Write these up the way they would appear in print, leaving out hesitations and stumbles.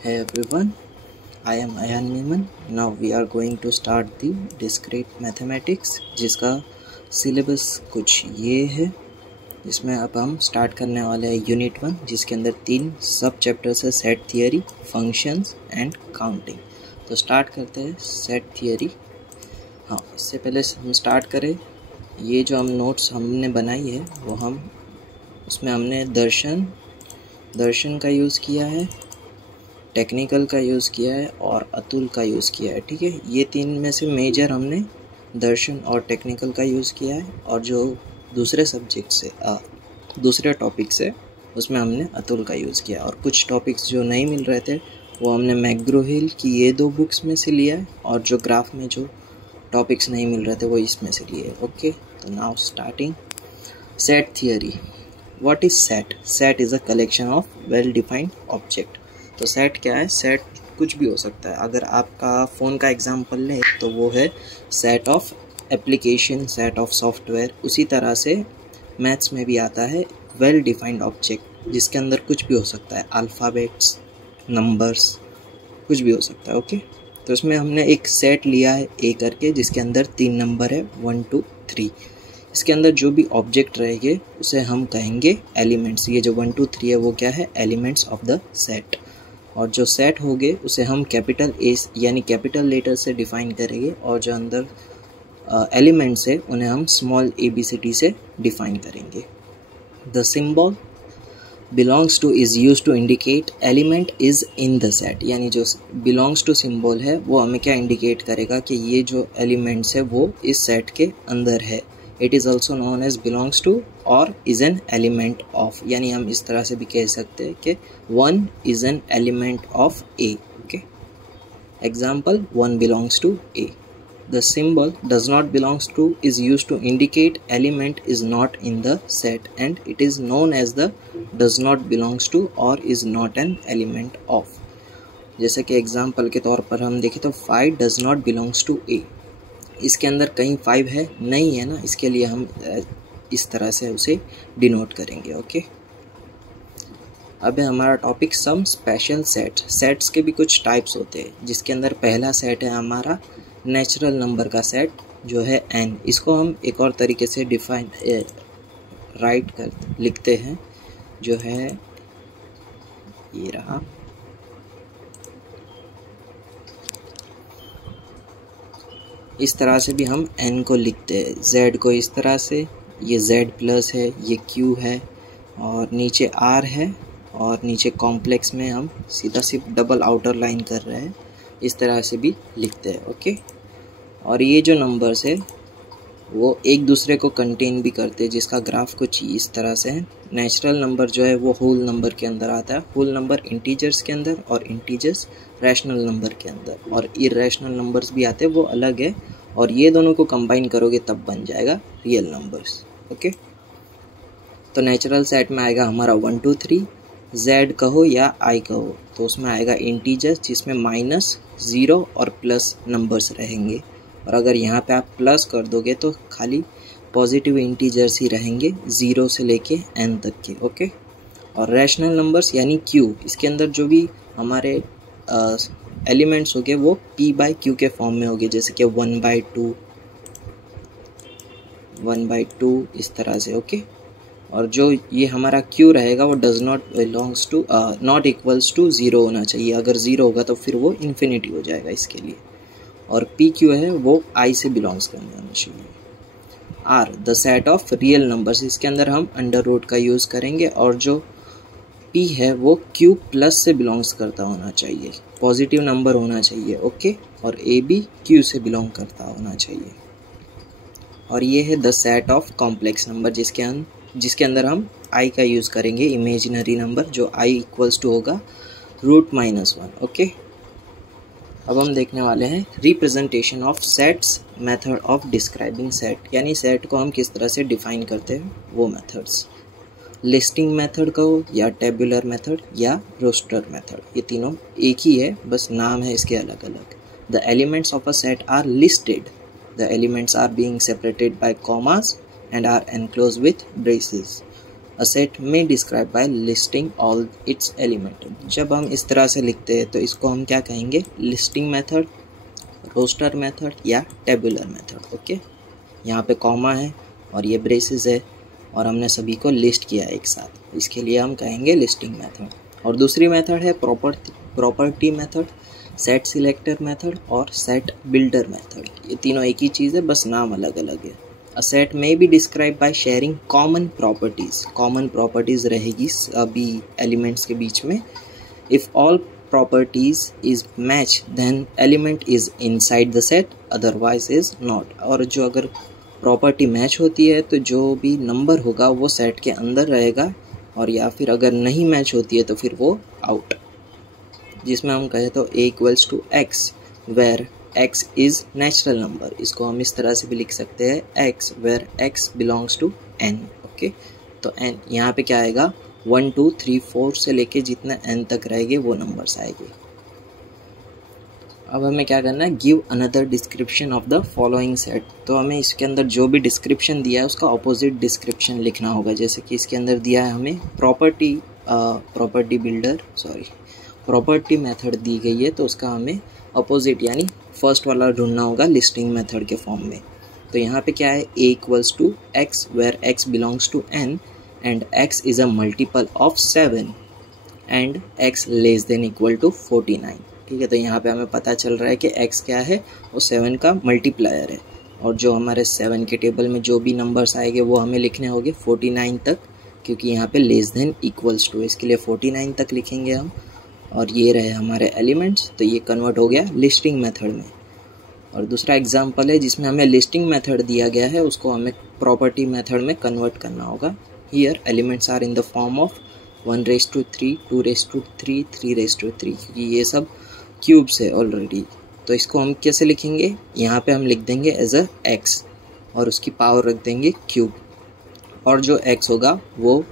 Hey everyone, I am Ayan Meeman. Now we are going to start the discrete mathematics जिसका syllabus कुछ ये है, जिसमें अब हम स्टार्ट करने वाले हैं यूनिट 1 जिसके अंदर 3 सब चैप्टर्स है, set theory, functions and counting. तो स्टार्ट करते हैं सेट थियरी। हाँ, इससे पहले हम स्टार्ट करें, ये जो हम नोट्स हमने बनाई है वो हम उसमें हमने दर्शन का यूज़ किया है, टेक्निकल का यूज़ किया है और अतुल का यूज़ किया है। ठीक है, ये तीन में से मेजर हमने दर्शन और टेक्निकल का यूज़ किया है, और जो दूसरे सब्जेक्ट से दूसरे टॉपिक से उसमें हमने अतुल का यूज़ किया। और कुछ टॉपिक्स जो नहीं मिल रहे थे वो हमने मैकग्रो-हिल की ये 2 बुक्स में से लिया है, और जो ग्राफ में जो टॉपिक्स नहीं मिल रहे थे वो इसमें से लिए। ओके, तो now starting set theory. What is set? Set is a collection of well defined object. तो सेट क्या है? सेट कुछ भी हो सकता है। अगर आपका फ़ोन का एग्जांपल लें तो वो है set of application, set of software. उसी तरह से मैथ्स में भी आता है वेल डिफाइंड ऑब्जेक्ट, जिसके अंदर कुछ भी हो सकता है, अल्फ़ाबेट्स, नंबर्स, कुछ भी हो सकता है। ओके, तो इसमें हमने एक सेट लिया है ए करके, जिसके अंदर 3 नंबर है 1 2 3। इसके अंदर जो भी ऑब्जेक्ट रहेंगे उसे हम कहेंगे एलिमेंट्स। ये जो 1 2 3 है वो क्या है? Elements of the set. और जो सेट होंगे उसे हम कैपिटल ए यानी कैपिटल लेटर से डिफाइन करेंगे, और जो अंदर एलिमेंट्स है उन्हें हम स्मॉल ABCD से डिफाइन करेंगे। The symbol belongs to is use to indicate element is in the set. यानी जो बिलोंग्स टू सिंबल है वो हमें क्या इंडिकेट करेगा कि ये जो एलिमेंट्स है वो इस सेट के अंदर है। It is also known as belongs to और इज़ एन एलिमेंट ऑफ। यानी हम इस तरह से भी कह सकते हैं कि 1 is an element of a. Okay, example 1 belongs to a. The symbol does not belongs to is used to indicate element is not in the set, and it is known as the does not belongs to or is not an element of। जैसे कि example के तौर पर हम देखें तो 5 does not belongs to A। इसके अंदर कहीं 5 है नहीं है ना, इसके लिए हम इस तरह से उसे डिनोट करेंगे। ओके, अब है हमारा topic some special set. Sets के भी कुछ टाइप्स होते हैं, जिसके अंदर पहला सेट है हमारा नेचुरल नंबर का सेट जो है n। इसको हम एक और तरीके से डिफाइन लिखते हैं, जो है ये रहा। इस तरह से भी हम n को लिखते हैं, z को इस तरह से, ये z प्लस है, ये q है, और नीचे r है, और नीचे कॉम्प्लेक्स में हम सीधा सिर्फ डबल आउटर लाइन कर रहे हैं, इस तरह से भी लिखते हैं। ओके, और ये जो नंबर्स है वो एक दूसरे को कंटेन भी करते हैं, जिसका ग्राफ कुछ इस तरह से है। नेचुरल नंबर जो है वो होल नंबर के अंदर आता है, होल नंबर इंटीजर्स के अंदर, और इंटीजर्स रैशनल नंबर के अंदर, और इरैशनल नंबर्स भी आते हैं, वो अलग है। और ये दोनों को कंबाइन करोगे तब बन जाएगा रियल नंबर्स। ओके, तो नेचुरल सेट में आएगा हमारा 1 2 3, z कहो या i कहो, तो उसमें आएगा इंटीजर्स जिसमें माइनस, 0 और प्लस नंबर्स रहेंगे। और अगर यहाँ पे आप प्लस कर दोगे तो खाली पॉजिटिव इंटीजर्स ही रहेंगे 0 से लेके n तक के। ओके, और रैशनल नंबर्स यानी q, इसके अंदर जो भी हमारे एलिमेंट्स होंगे वो p/q के फॉर्म में होंगे, जैसे कि 1/2 इस तरह से। ओके, और जो ये हमारा q रहेगा वो does not belongs to not equals to 0 होना चाहिए। अगर 0 होगा तो फिर वो इन्फिनिटी हो जाएगा इसके लिए। और PQ है वो I से बिलोंग्स करना चाहिए। R the set of real numbers, इसके अंदर हम अंडर रूट का यूज़ करेंगे, और जो P है वो Q प्लस से बिलोंग्स करता होना चाहिए, पॉजिटिव नंबर होना चाहिए। ओके, और A भी Q से बिलोंग करता होना चाहिए। और ये है the set of complex number, जिसके अंदर हम I का यूज़ करेंगे, इमेजिनरी नंबर, जो I इक्वल्स टू होगा √-1। ओके, अब हम देखने वाले हैं representation of sets, method of describing set. यानी सेट को हम किस तरह से डिफाइन करते हैं वो मेथड्स। लिस्टिंग मेथड कहो या टेबुलर मेथड या रोस्टर मेथड, ये तीनों एक ही है, बस नाम है इसके अलग अलग। The elements of a set are listed. The elements are being separated by commas and are enclosed with braces. A set में describe by listing all its element. जब हम इस तरह से लिखते हैं तो इसको हम क्या कहेंगे, लिस्टिंग मेथड, रोस्टर मेथड या टेबुलर मेथड। ओके, यहाँ पे कॉमा है और ये ब्रेसेस है और हमने सभी को लिस्ट किया एक साथ, इसके लिए हम कहेंगे लिस्टिंग मेथड। और दूसरी मेथड है property method, set selector method और सेट बिल्डर मेथड। ये तीनों एक ही चीज़ है, बस नाम अलग अलग है। A set may be describe by sharing common properties. Common properties रहेगी सभी एलिमेंट्स के बीच में। If all properties is match then element is inside the set, otherwise is not. और जो अगर प्रॉपर्टी मैच होती है तो जो भी नंबर होगा वो सेट के अंदर रहेगा, और या फिर अगर नहीं मैच होती है तो फिर वो आउट। जिसमें हम कहें तो a equals to x where x is natural number. इसको हम इस तरह से भी लिख सकते हैं x where x belongs to n। Okay, तो n यहाँ पे क्या आएगा, 1 2 3 4 से लेके जितना n तक रहेंगे वो नंबर्स आएंगे। अब हमें क्या करना है, give another description of the following set. तो हमें इसके अंदर जो भी डिस्क्रिप्शन दिया है उसका ऑपोजिट डिस्क्रिप्शन लिखना होगा। जैसे कि इसके अंदर दिया है हमें प्रॉपर्टी मेथड दी गई है, तो उसका हमें अपोजिट यानी फर्स्ट वाला ढूंढना होगा लिस्टिंग मेथड के फॉर्म में। तो यहाँ पे क्या है, a equals to x where x belongs to n and x is a multiple of 7 and x less than equal to 49। ठीक है, तो यहाँ पे हमें पता चल रहा है कि x क्या है, वो 7 का मल्टीप्लायर है। और जो हमारे 7 के टेबल में जो भी नंबर्स आएंगे वो हमें लिखने होंगे 49 तक, क्योंकि यहाँ पे लेस देन इक्वल्स टू, इसके लिए 49 तक लिखेंगे हम। और ये रहे हमारे एलिमेंट्स, तो ये कन्वर्ट हो गया लिस्टिंग मेथड में। और दूसरा एग्जांपल है जिसमें हमें लिस्टिंग मेथड दिया गया है, उसको हमें प्रॉपर्टी मेथड में कन्वर्ट करना होगा। Here elements are in the form of 1�3, 2�3, 3�3, क्योंकि ये सब क्यूब्स है ऑलरेडी। तो इसको हम कैसे लिखेंगे, यहाँ पे हम लिख देंगे एज अ x और उसकी पावर रख देंगे क्यूब। और जो x होगा वो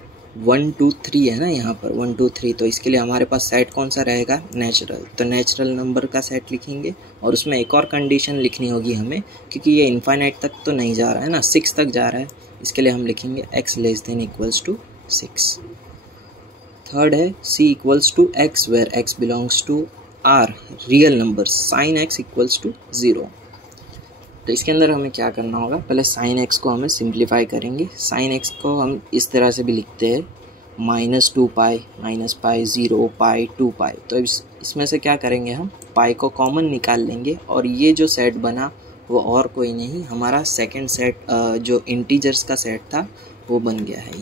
1 2 3 है ना, यहाँ पर 1 2 3, तो इसके लिए हमारे पास सेट कौन सा रहेगा, नेचुरल। तो नेचुरल नंबर का सेट लिखेंगे और उसमें एक और कंडीशन लिखनी होगी हमें, क्योंकि ये इनफाइनाइट तक तो नहीं जा रहा है ना, 6 तक जा रहा है। इसके लिए हम लिखेंगे x less than equals to 6। Third है c equals to x where x belongs to r real number, sine x equals to 0। तो इसके अंदर हमें क्या करना होगा, पहले साइन x को हमें सिंप्लीफाई करेंगे। साइन x को हम इस तरह से भी लिखते हैं, -2 पाई, -π0 पाई 2 पाई। तो इसमें से क्या करेंगे, हम पाई को कॉमन निकाल लेंगे और ये जो सेट बना वो और कोई नहीं, हमारा सेकंड सेट जो इंटीजर्स का सेट था वो बन गया है,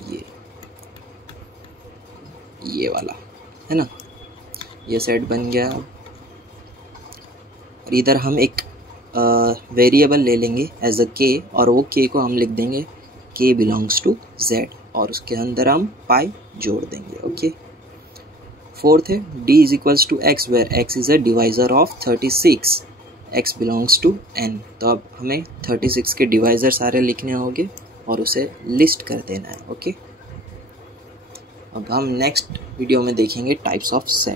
ये वाला है ना, ये सेट बन गया। और इधर हम एक वेरिएबल ले लेंगे एज अ k, और वो k को हम लिख देंगे k बिलोंग्स टू z, और उसके अंदर हम पाई जोड़ देंगे। ओके, फोर्थ है d is equals to x where x is a divisor of 36, x belongs to n। तो अब हमें 36 के डिवाइजर सारे लिखने होंगे और उसे लिस्ट कर देना है। ओके, अब हम नेक्स्ट वीडियो में देखेंगे टाइप्स ऑफ सेट।